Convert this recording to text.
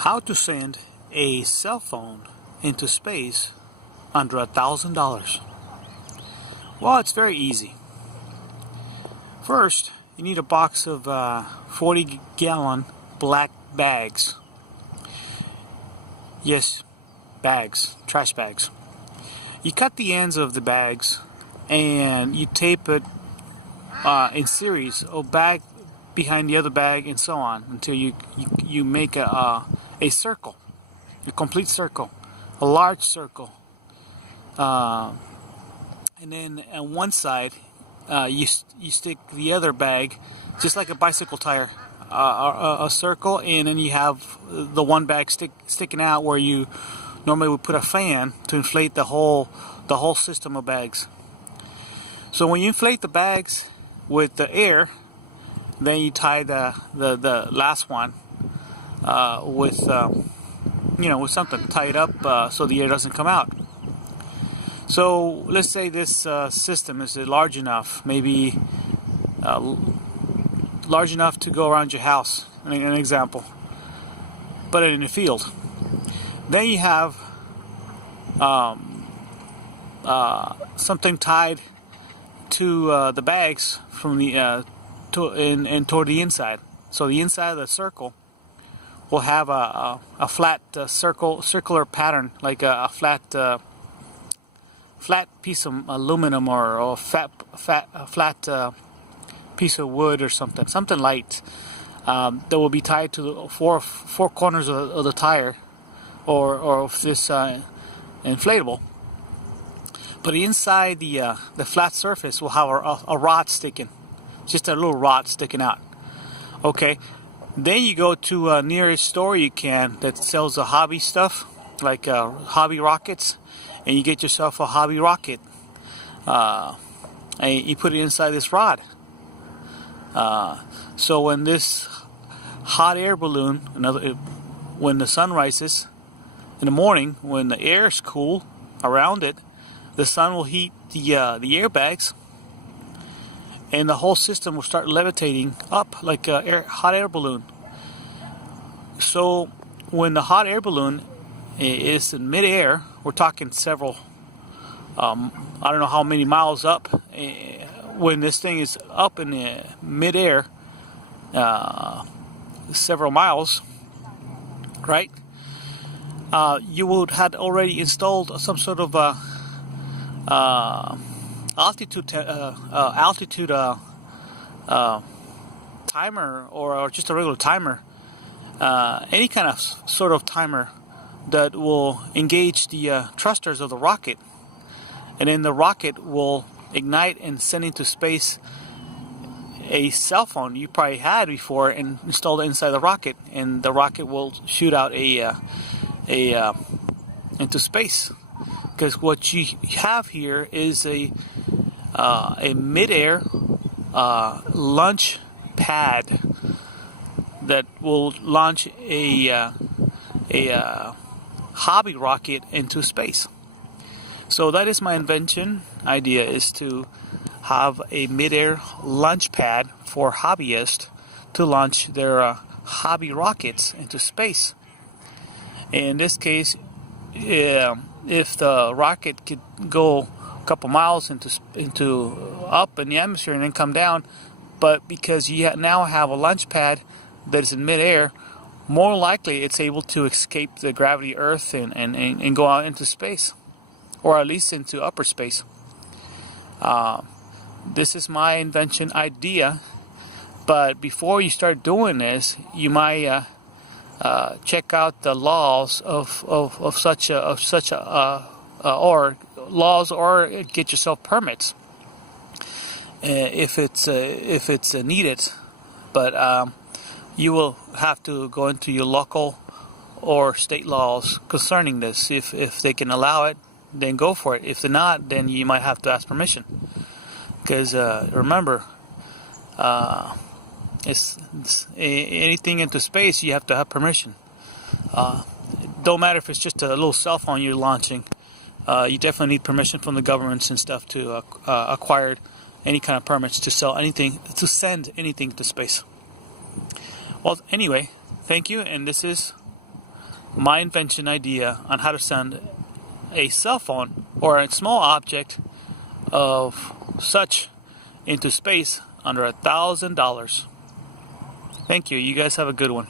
How to send a cell phone into space under $1,000. Well, it's very easy. First, you need a box of 40-gallon black bags. Yes, bags, trash bags. You cut the ends of the bags and you tape it in series, a bag behind the other bag, and so on until you make a circle, a complete circle, a large circle. And then on one side, you stick the other bag, just like a bicycle tire, a circle, and then you have the one bag sticking out where you normally would put a fan to inflate the whole system of bags. So when you inflate the bags with the air, then you tie the last one with with something, tie it up so the air doesn't come out. So let's say this system is large enough, maybe large enough to go around your house, an example, but in a field. Then you have something tied to the bags from the toward the inside. So the inside of the circle will have a flat circular pattern, like a flat piece of aluminum or a flat piece of wood or something light that will be tied to the four corners of the tire or of this inflatable. But inside the flat surface will have a rod sticking, just a little rod sticking out. Okay, then you go to a nearest store you can that sells the hobby stuff, like hobby rockets, and you get yourself a hobby rocket, and you put it inside this rod. So when this hot air balloon, when the sun rises in the morning, when the air is cool around it, the sun will heat the airbags, and the whole system will start levitating up like a hot air balloon. So when the hot air balloon is in midair, we're talking several, I don't know how many miles up. When this thing is up in the midair, several miles, right? You would have already installed some sort of altitude timer, or just a regular timer, any kind of sort of timer that will engage the thrusters of the rocket, and then the rocket will ignite and send into space a cell phone you probably had before and installed it inside the rocket, and the rocket will shoot out into space. Because what you have here is a midair launch pad that will launch a hobby rocket into space. So that is my invention idea, is to have a midair launch pad for hobbyists to launch their hobby rockets into space. In this case, if the rocket could go a couple miles into up in the atmosphere and then come down, but because you now have a launch pad that is in midair, more likely it's able to escape the gravity of Earth and go out into space, or at least into upper space. This is my invention idea, but before you start doing this, you might check out the laws of such a or laws, or get yourself permits if it's needed. But you will have to go into your local or state laws concerning this. If they can allow it, then go for it. If they're not, then you might have to ask permission. Because remember, it's anything into space, you have to have permission. Don't matter if it's just a little cell phone you're launching. You definitely need permission from the governments and stuff to acquire any kind of permits to sell anything, to send anything to space. Well, anyway, thank you, and this is my invention idea on how to send a cell phone or a small object of such into space under $1,000. Thank you. You guys have a good one.